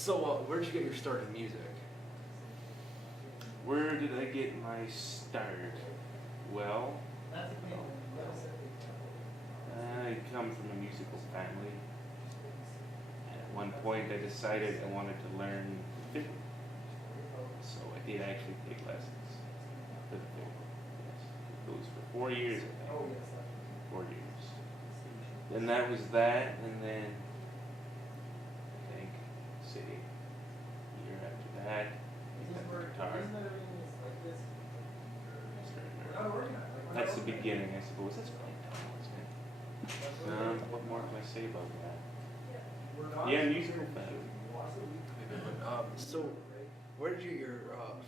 So, where did you get your start in music? Where did I get my start? Well, I come from a musical family. At one point I decided I wanted to learn fiddle. So I did actually take lessons for the fiddle. Yes. It was for 4 years, I think. 4 years. Then that was that, and then I think, say, a year after that, I got the guitar. That's the beginning, I suppose. That's quite isn't it? What more can I say about that? Yeah, musical family. So, where did you get your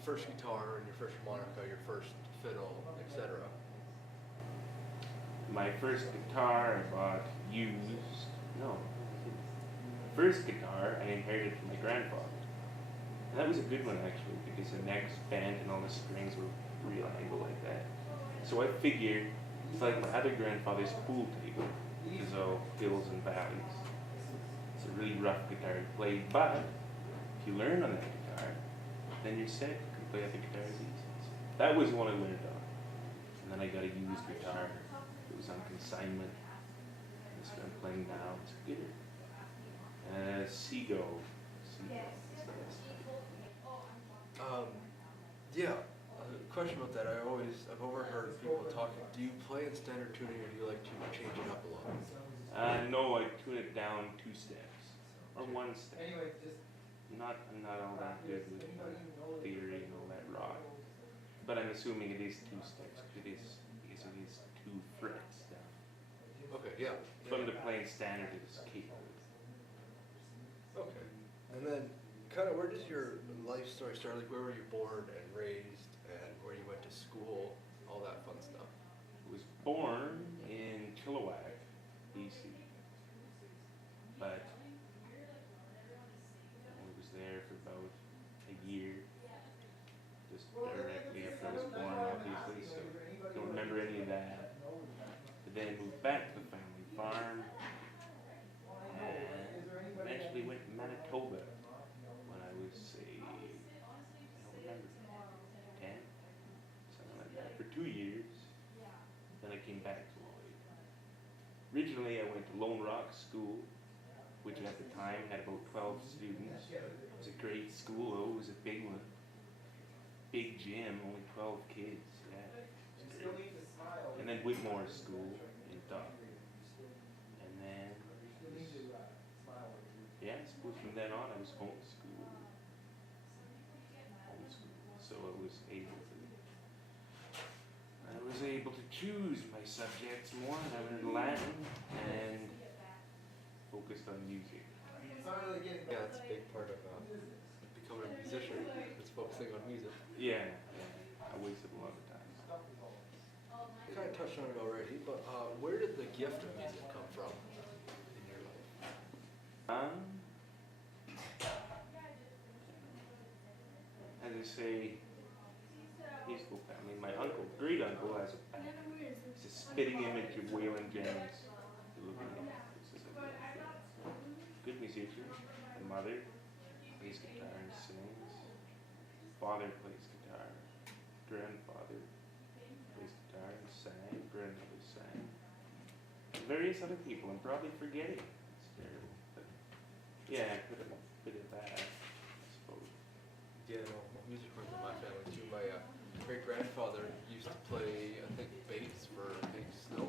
first guitar and your first harmonica, your first fiddle, etc.? My first guitar I bought used. No. First guitar I inherited from my grandfather. And that was a good one actually, because the necks bent and all the strings were real angle like that. So I figured it's like my other grandfather's pool table. There's all hills and valleys. It's a really rough guitar to play, but if you learn on that guitar, then you're set. You can play other guitars easy. So that was the one I learned on. And then I got a used guitar. It was on consignment. That's what I'm playing now. It's good. Seagull. Yeah. A question about that. I've overheard people talking. Do you play in standard tuning, or do you like to change it up a lot? No, I tune it down 2 steps or 1 step. I'm not all that good with theory and all that rock, but I'm assuming it is 2 steps because it is 2 frets down. Okay. Yeah. From the playing standard, it's keyboard. Okay. And then, kind of, where does your life story start? Like, where were you born and raised, and where you went to school, all that fun stuff? I was born in Chilliwack, BC, but I was there for about a year, just directly after I was born, obviously, so don't remember any of that. But then moved back to the family farm, and eventually went to Manitoba when I was, say, I don't remember, 10, something like that, for 2 years. Then I came back to Lloyd. Originally, I went to Lone Rock School, which at the time had about 12 students. It was a great school, though. It was a big one. Big gym, only 12 kids, yeah. And then Whitmore School in Duck. And then, yeah, I suppose from then on I was homeschooled. So I was able to choose my subjects more. I learned Latin and focused on music. Yeah, that's a big part of becoming a musician. It's focusing on music. Yeah, I wasted a lot of time. You kind of touched on it already, but where did the gift of music come from in your life? As I say, musical family. My uncle, great uncle, has a band. It's a spitting image of Waylon Jennings. Good musician. My mother plays guitar and sings. Father plays guitar. Grandfather plays guitar and sang. Grandmother sang. And various other people. I'm probably forgetting. It's terrible. But yeah, I put a bit of that, I suppose. Yeah, no, music runs in my family too. My great-grandfather used to play, I think, bass for Big Snow.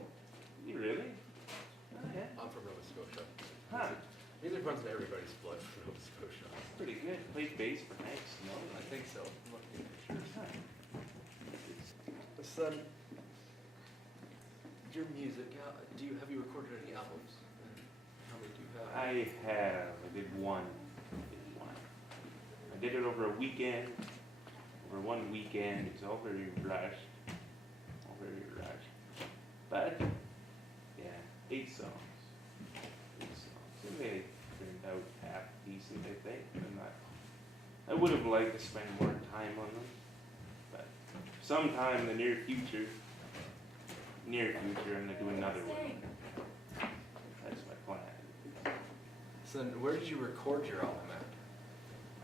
You really? Oh, yeah. I'm from Nova Scotia. Huh. Music runs in everybody's blood from Nova Scotia. That's pretty good. Played bass for Hank Snow. I think so. I'm looking at pictures. Huh. Son, your music, have you recorded any albums? How many do you have? I did one. I did it over a weekend. Over one weekend. It's all very rushed. But, yeah, 8 songs. And they turned out half decent, I think. I would have liked to spend more time on them. But sometime in the near future, I'm going to do another one. That's my plan. So then, where did you record your album at?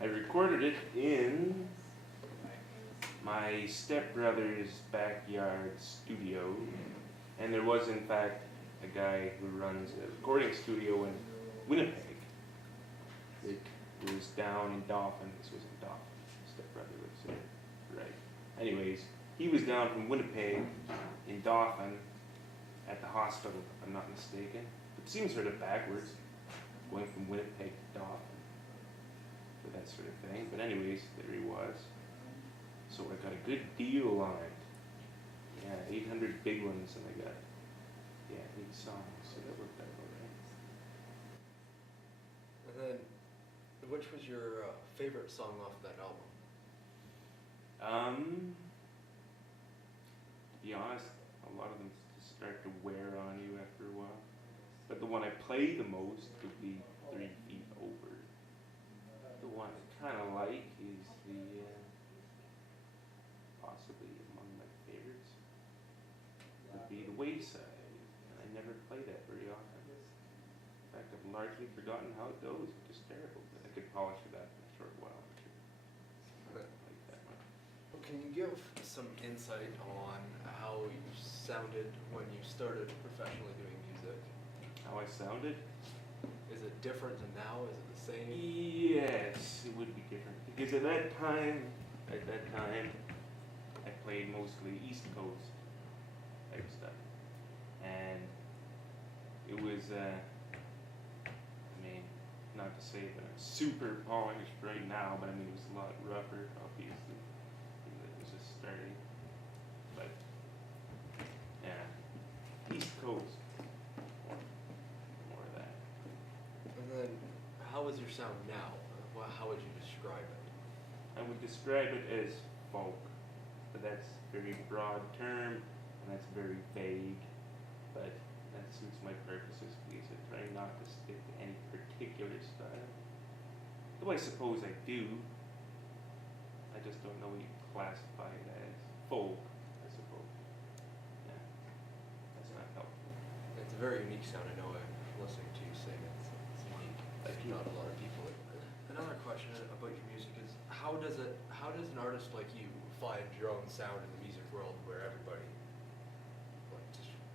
I recorded it in my stepbrother's backyard studio, and there was in fact a guy who runs a recording studio in Winnipeg. It was down in Dauphin. This was in Dauphin. Stepbrother lives there. Right. Anyways, he was down from Winnipeg in Dauphin at the hospital, if I'm not mistaken. It seems sort of backwards, going from Winnipeg to Dauphin for that sort of thing. But anyways, there he was. So I got a good deal on it. Yeah, 800 big ones, and I got 8 songs, so that worked out all right. And then, which was your favorite song off that album? To be honest, a lot of them just start to wear on you after a while. But the one I play the most would be 3 Feet Over. The one I kind of like is the, possibly among my favorites, would be The Wayside. And I never play that very often. In fact, I've largely forgotten how it goes, which is terrible. But I could polish it up in a short while. I like that one. Can you give some insight on how you sounded when you started professionally doing music? How I sounded? Is it different than now? Is it the same? Yes, it would be different. Because at that time, I played mostly East Coast type stuff. And it was, I mean, not to say that I'm super polished right now, but I mean, it was a lot rougher, obviously. It was just starting. But, yeah, East Coast. More of that. And then, how is your sound now? How would you describe it? I would describe it as folk, but that's a very broad term, and that's very vague, but that suits my purposes because I try not to stick to any particular style. Though I suppose I do. I just don't know what you classify it as. Folk, I suppose. Yeah, that's not helpful. It's a very unique sound. I know I'm listening to you sing. It's unique. Thank you. Not a lot of people. Another question about your music is how does an artist like you find your own sound in the music world where everybody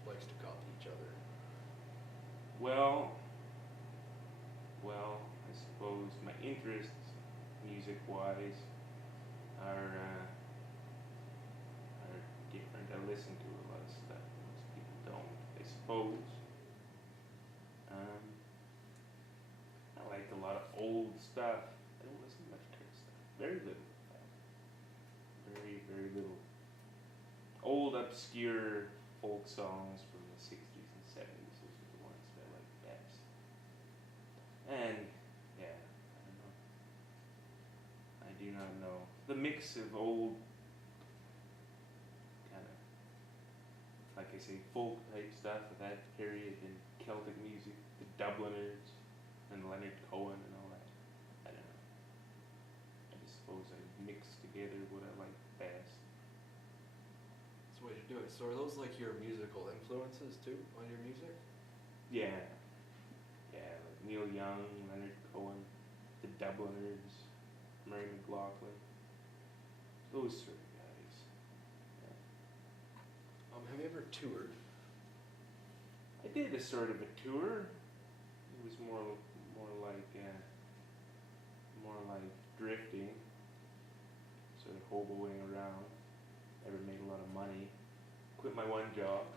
likes to copy each other? Well, I suppose my interests, music-wise, are different. I listen to a lot of stuff that most people don't, I suppose. I like a lot of old stuff. I don't listen to much current stuff. Very little. Very, very little. Old, obscure folk songs from the 60s and 70s. Those are the ones that I like best. And, yeah, I don't know. I do not know. The mix of old, kind of, like I say, folk type stuff of that period in Celtic music, the Dubliners, and Leonard Cohen and all that. I don't know. I just suppose I mix together what I like best. That's the way to do it. So are those like your musical influences too on your music? Yeah. Yeah, like Neil Young, Leonard Cohen, the Dubliners, Murray McLaughlin. Those sort of guys. Yeah. Have you ever toured? I did a sort of a tour. It was more like drifting, sort of hoboing around. Never made a lot of money. Quit my one job,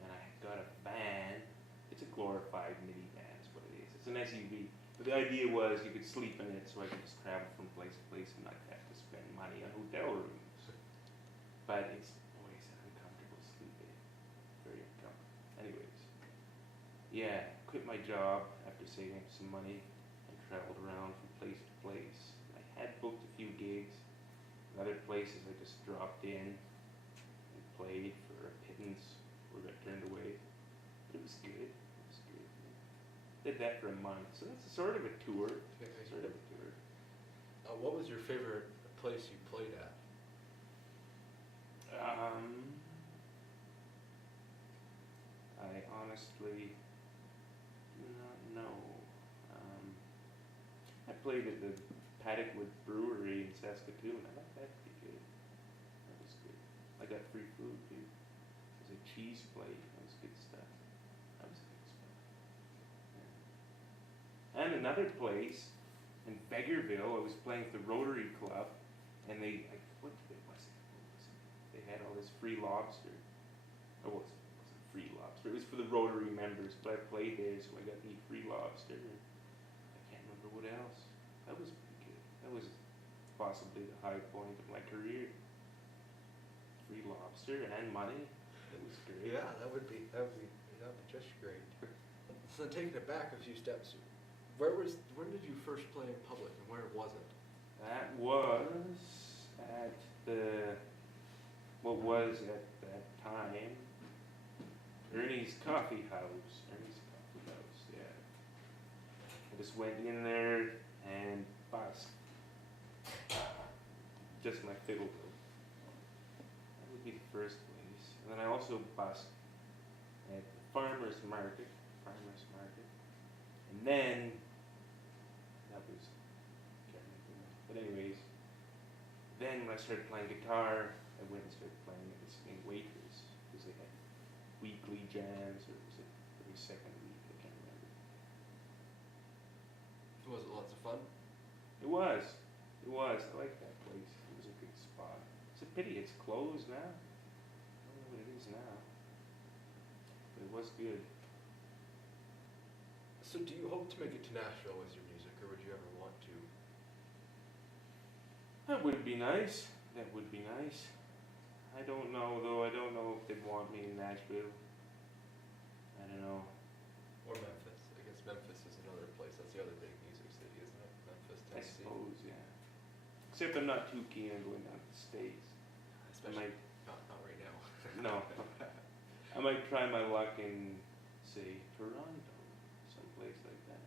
and I got a van. It's a glorified minivan, is what it is. It's an SUV. But the idea was you could sleep in it, so I could just travel from place to place and not have to spend money on hotel rooms. But it's always uncomfortable sleeping. Very uncomfortable. Anyways, yeah, quit my job after saving up some money and traveled around from place to place. I had booked a few gigs. In other places I just dropped in and played for a pittance or got turned away. But it was good. It was good. Did that for a month. So that's a sort of a tour. Sort of a tour. What was your favorite place you played at? I honestly do not know. I played at the Paddockwood Brewery in Saskatoon. I like that pretty good. That was good. I got free food too. There's a cheese plate. That was good stuff. That was good stuff. Yeah. And another place in Beggarville, I was playing with the Rotary Club, and what was it? They had all this free lobster. Or it wasn't free lobster. It was for the Rotary members, but I played there, so I got to eat free lobster. And I can't remember what else. That was pretty good. That was possibly the high point of my career. Free lobster and money. That was great. Yeah, that would be just great. So taking it back a few steps, when did you first play in public and where was it? That was at what was at that time Ernie's Coffee House. Yeah. I just went in there and busked. Just my fiddle though. That would be the first place. And then I also busked at the farmer's market. And then that was, can't remember. But anyways, then when I started playing guitar, I went and started playing at this thing Waitress, because they had weekly jams, or was it every second week? I can't remember. Was it lots of fun? It was. I liked that place. It was a good spot. It's a pity it's closed now. I don't know what it is now. But it was good. So do you hope to make it to Nashville with your music, or would you ever want to? That would be nice. I don't know, though. I don't know if they'd want me in Nashville. I don't know. Or Memphis. I guess Memphis is another place. That's the other big music city, isn't it? Memphis, I Tennessee. suppose, yeah. Except I'm not too keen on going down to the States. Especially not right now. No. I might try my luck in, say, Toronto. Someplace like that.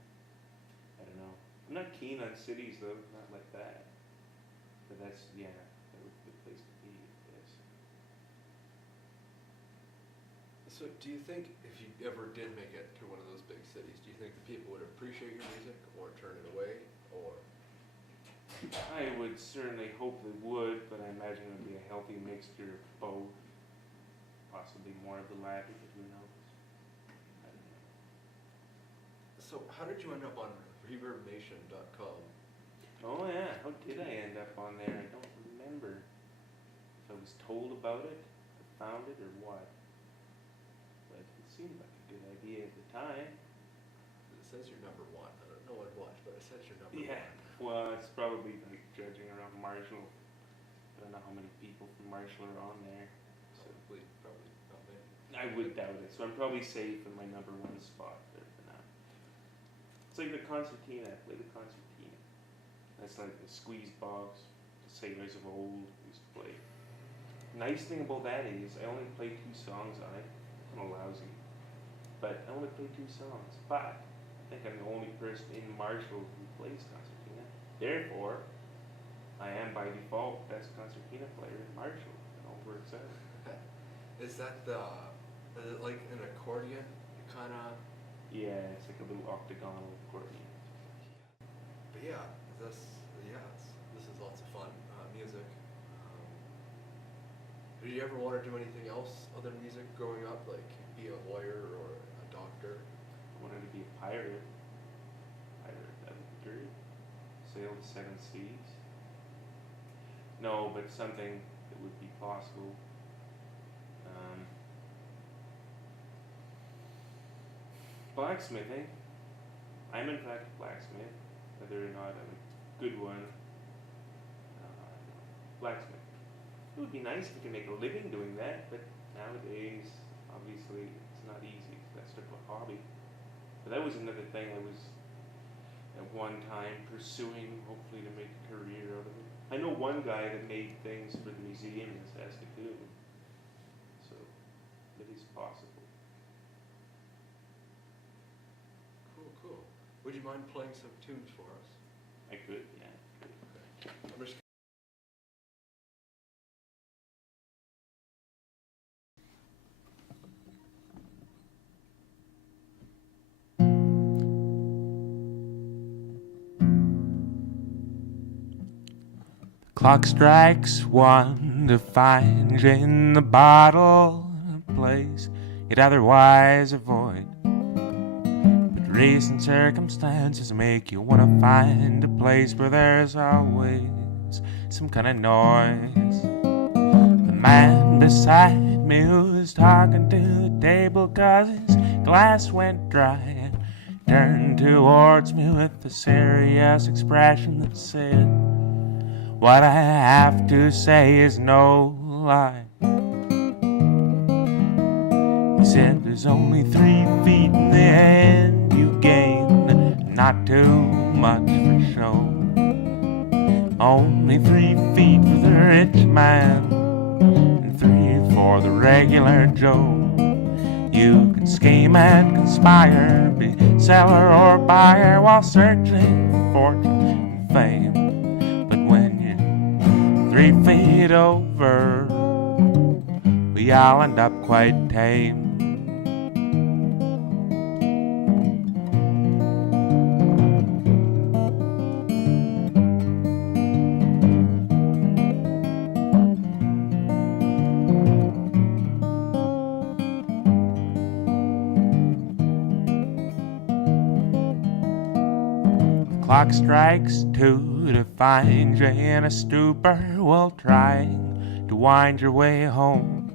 I don't know. I'm not keen on cities, though. Not like that. But that would be a good place to be, I guess. So do you think if you ever did make it to one of those big cities, do you think the people would appreciate your music or turn it away, or? I would certainly hope they would, but I imagine it would be a healthy mixture of both. Possibly more of the latter, but who knows? I don't know. So how did you end up on ReverbNation.com? Oh yeah, how did I end up on there? I don't remember. If I was told about it, I found it, or what. But it seemed like a good idea at the time. It says you're number one. I don't know what, but it says you're number Yeah, one. well, it's probably like judging around Marshall. I don't know how many people from Marshall are on there. So Probably not many. I would doubt it. So I'm probably safe in my number one spot there for now. It's like the concertina. I play the concertina. That's like the squeeze box the sailors of old used to play. Nice thing about that is I only play 2 songs on it. I'm a lousy. But I only play 2 songs. But I think I'm the only person in Marshall who plays concertina. Therefore, I am by default best concertina player in Marshall. It all works out. Is it like an accordion? Kind of. Yeah, it's like a little octagonal accordion. But yeah, this is lots of fun music. Did you ever want to do anything else other than music growing up, like be a lawyer or a doctor? I wanted to be a pirate. That would be great. Sail the 7 seas. No, but something that would be possible. Blacksmithing. I'm in fact a blacksmith, whether or not I'm a good one. Blacksmith. It would be nice if you could make a living doing that, but nowadays, obviously, it's not easy. That's sort of a hobby. But that was another thing I was at one time pursuing, hopefully to make a career out of it. I know one guy that made things for the museum in Saskatoon, so it is possible. Cool. Would you mind playing some tunes for us? I could, yeah. Okay. I'm just Clock strikes 1 to find you in the bottle, a place you'd otherwise avoid. But recent circumstances make you want to find a place where there's always some kind of noise. The man beside me was talking to the table 'cause his glass went dry, and turned towards me with a serious expression that said, "What I have to say is no lie." He said, "There's only 3 feet in the end you gain, not too much for show. Only 3 feet for the rich man, and 3 for the regular Joe. You can scheme and conspire, be seller or buyer while searching for fortune and fame. But when you're 3 feet over, we all end up quite tame." Clock strikes 2 to find you in a stupor while trying to wind your way home.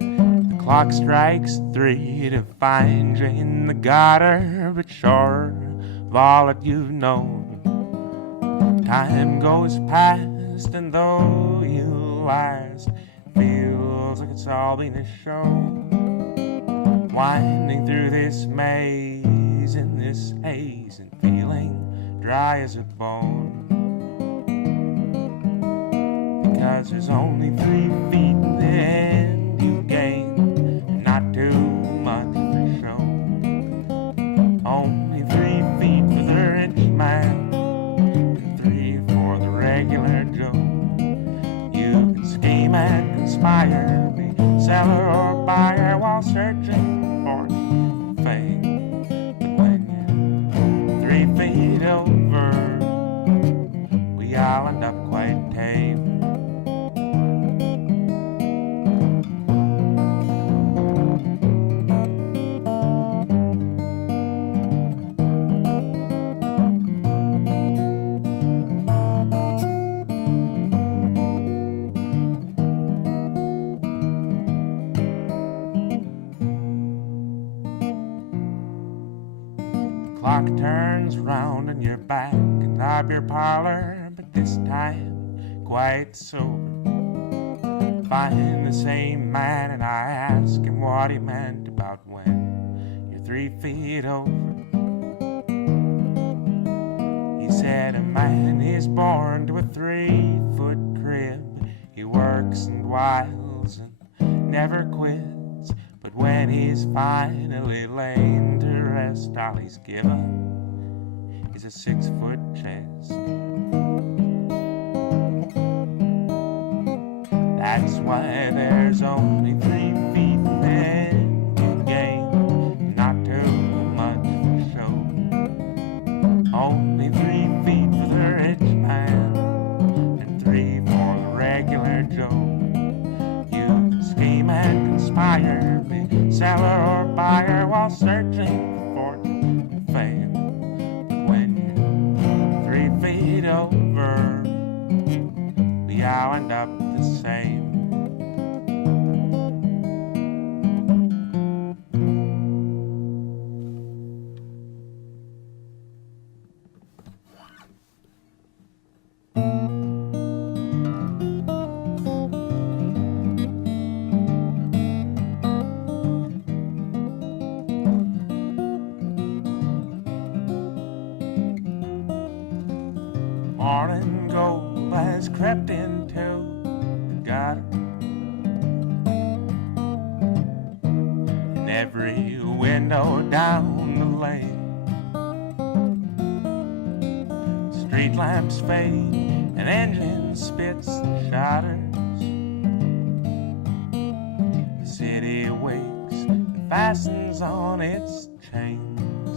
The clock strikes 3 to find you in the gutter, but short of all that you've known. Time goes past, and though you last, it feels like it's all been a show. Winding through this maze in this haze and feeling dry as a bone, because there's only 3 feet in the end you gain, and not too much for show. Only 3 feet for the rich man, and 3 for the regular Joe. You can scheme and conspire, be seller or buyer while searching for fortune and fame. But when you're 3 feet over, we all end up quite tame. Clock turns round and you're back in the beer parlor, but this time quite sober. Find the same man and I ask him what he meant about when you're 3 feet over. He said a man is born to a 3-foot crib. He works and whiles and never quits, but when he's finally lain to rest, all he's given is a 6-foot chest. That's why there's only 3 feet in the end you gain, not too much for show. Only 3 feet for the rich man, and 3 for the regular Joe. You can scheme and conspire, be seller or buyer while searching for fortune and fame. But when you're 3 feet over, we all end up the same. Morning gold has crept into the gutter, in every window down the lane. Street lamps fade and engine spits and shudders. The city wakes and fastens on its chains.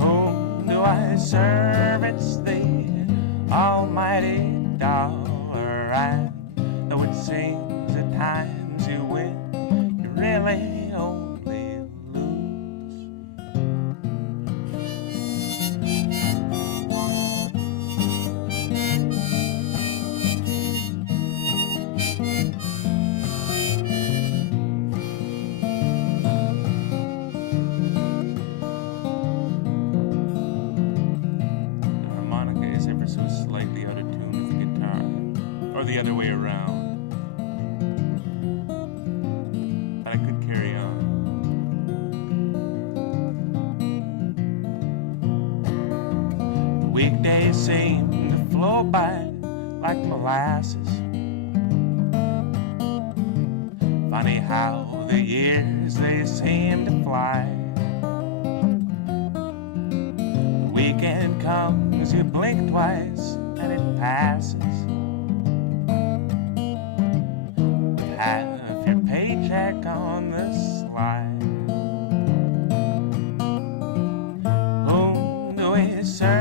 Whom do I serve? It's thee. seems at times you win, you really only lose. The harmonica is ever so slightly out of tune with the guitar, or the other way around. And I could carry on. The weekdays seem to flow by like molasses. Funny how the years they seem to fly. The weekend comes, you blink twice, and it passes. With half your paycheck on the slide. Whom do we serve?